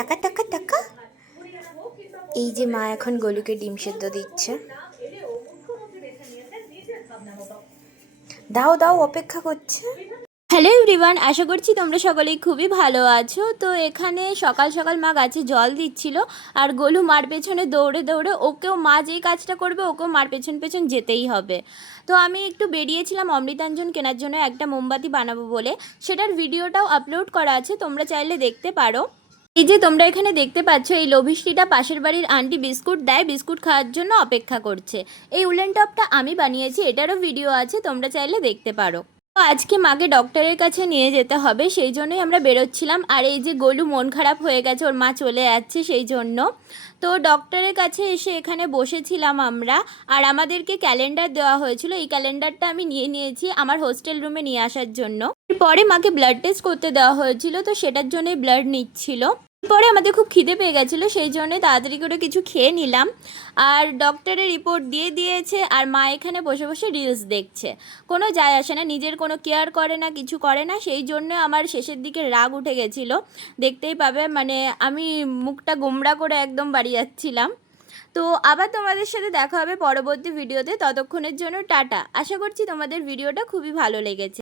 টাকা টাকা টাকা। এই যে মা এখন গোলুকে ডিম সেদ্ধ দিচ্ছে। দাও দাও, অপেক্ষা করছে। হ্যালো এভরিওয়ান, আশা করছি তোমরা সকলেই খুবই ভালো আছো। তো এখানে সকাল সকাল মা গাছে জল দিচ্ছিল, আর গোলু মার পেছনে দৌড়ে দৌড়ে, ওকেও মা যেই কাজটা করবে ওকেও মার পেছন পেছন যেতেই হবে। তো আমি একটু বেরিয়েছিলাম অমৃতাঞ্জন কেনার জন্য, একটা মোমবাতি বানাবো বলে। সেটার ভিডিওটাও আপলোড করা আছে, তোমরা চাইলে দেখতে পারো। এই যে তোমরা এখানে দেখতে পাচ্ছ, এই লোভিষ্টিটা পাশের বাড়ির আন্টি বিস্কুট দেয়, বিস্কুট খাওয়ার জন্য অপেক্ষা করছে। এই উলেন টপটা আমি বানিয়েছি, এটারও ভিডিও আছে, তোমরা চাইলে দেখতে পারো। তো আজকে মাকে ডক্টরের কাছে নিয়ে যেতে হবে, সেই জন্যই আমরা বেরোচ্ছিলাম। আর এই যে গোলু মন খারাপ হয়ে গেছে, ওর মা চলে যাচ্ছে সেই জন্য। তো ডক্টরের কাছে এসে এখানে বসেছিলাম আমরা, আর আমাদেরকে ক্যালেন্ডার দেওয়া হয়েছিল। এই ক্যালেন্ডারটা আমি নিয়ে নিয়েছি আমার হোস্টেল রুমে নিয়ে আসার জন্য। পরে মাকে ব্লাড টেস্ট করতে দেওয়া হয়েছিল, তো সেটার জন্যই ব্লাড নিচ্ছিল। পরে আমাদের খুব খিদে পেয়ে গেছিলো, সেই জন্য তাড়াতাড়ি করে কিছু খেয়ে নিলাম। আর ডক্টরের রিপোর্ট দিয়ে দিয়েছে, আর মা এখানে বসে বসে রিলস দেখছে। কোনো যায় আসে না, নিজের কোনো কেয়ার করে না, কিছু করে না। সেই জন্য আমার শেষের দিকে রাগ উঠে গেছিলো, দেখতেই পাবে। মানে আমি মুখটা গোমড়া করে একদম বাড়ি যাচ্ছিলাম। তো আবার তোমাদের সাথে দেখা হবে পরবর্তী ভিডিওতে, ততক্ষণের জন্য টাটা। আশা করছি তোমাদের ভিডিওটা খুবই ভালো লেগেছে।